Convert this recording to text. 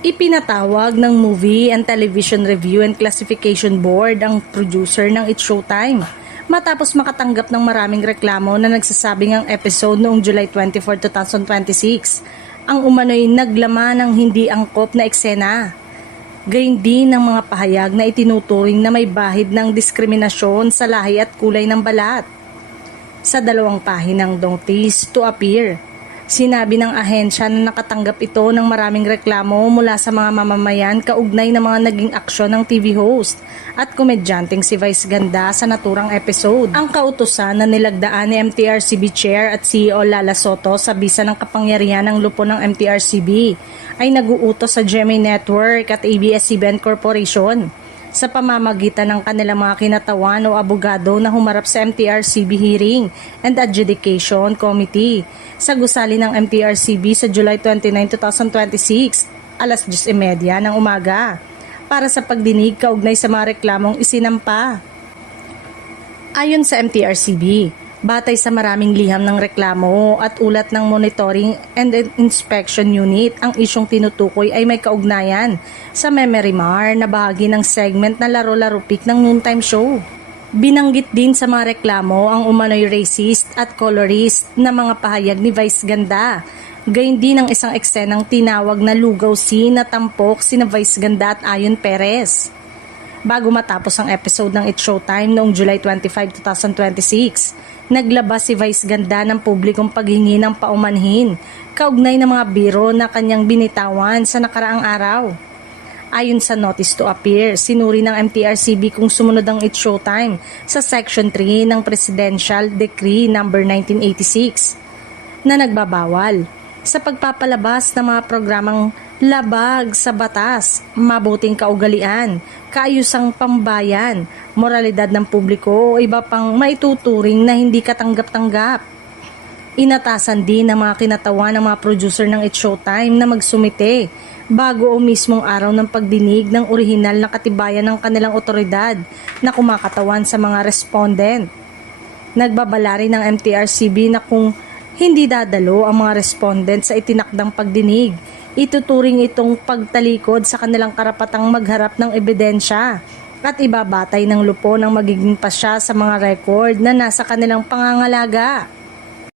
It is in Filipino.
Ipinatawag ng Movie and Television Review and Classification Board ang producer ng It's Showtime matapos makatanggap ng maraming reklamo na nagsasabing ang episode noong July 24, 2026 ang umano'y naglaman ng hindi angkop na eksena. Gayun din ng mga pahayag na itinuturing na may bahid ng diskriminasyon sa lahi at kulay ng balat. Sa 2 pahinang notice to appear, sinabi ng ahensya na nakatanggap ito ng maraming reklamo mula sa mga mamamayan kaugnay ng mga naging aksyon ng TV host at komedyanteng si Vice Ganda sa naturang episode. Ang kautusan na nilagdaan ni MTRCB Chair at CEO Lala Soto sa bisa ng kapangyarihan ng lupo ng MTRCB ay naguutos sa GMA Network at ABS-CBN Corporation sa pamamagitan ng kanilang mga kinatawan o abogado na humarap sa MTRCB Hearing and Adjudication Committee sa gusali ng MTRCB sa July 29, 2026, alas 10:30 ng umaga para sa pagdinig kaugnay sa mga reklamong isinampa. Ayon sa MTRCB, batay sa maraming liham ng reklamo at ulat ng Monitoring and Inspection Unit, ang isyong tinutukoy ay may kaugnayan sa Memory Mar na bahagi ng segment na Laro-Laro Pick ng noontime show. Binanggit din sa mga reklamo ang umano'y racist at colorist na mga pahayag ni Vice Ganda. Gayun din ang isang eksenang tinawag na lugaw scene na tampok sina Vice Ganda at Ayon Perez. Bago matapos ang episode ng It's Showtime noong July 25, 2026, naglabas si Vice Ganda ng publikong paghingi ng paumanhin kaugnay ng mga biro na kanyang binitawan sa nakaraang araw. Ayon sa notice to appear, sinuri ng MTRCB kung sumunod ang It's Showtime sa Section 3 ng Presidential Decree No. 1986 na nagbabawal sa pagpapalabas ng mga programang labag sa batas, mabuting kaugalian, kaayusang pambayan, moralidad ng publiko o iba pang maituturing na hindi katanggap-tanggap. Inatasan din ng mga kinatawan ng mga producer ng It's Showtime na magsumite bago o mismong araw ng pagdinig ng orihinal na katibayan ng kanilang otoridad na kumakatawan sa mga respondent. Nagbabala rin ng MTRCB na kung hindi dadalo ang mga respondent sa itinakdang pagdinig, ituturing itong pagtalikod sa kanilang karapatang magharap ng ebidensya at ibabatay ng lupo ng magiging pasya sa mga record na nasa kanilang pangangalaga.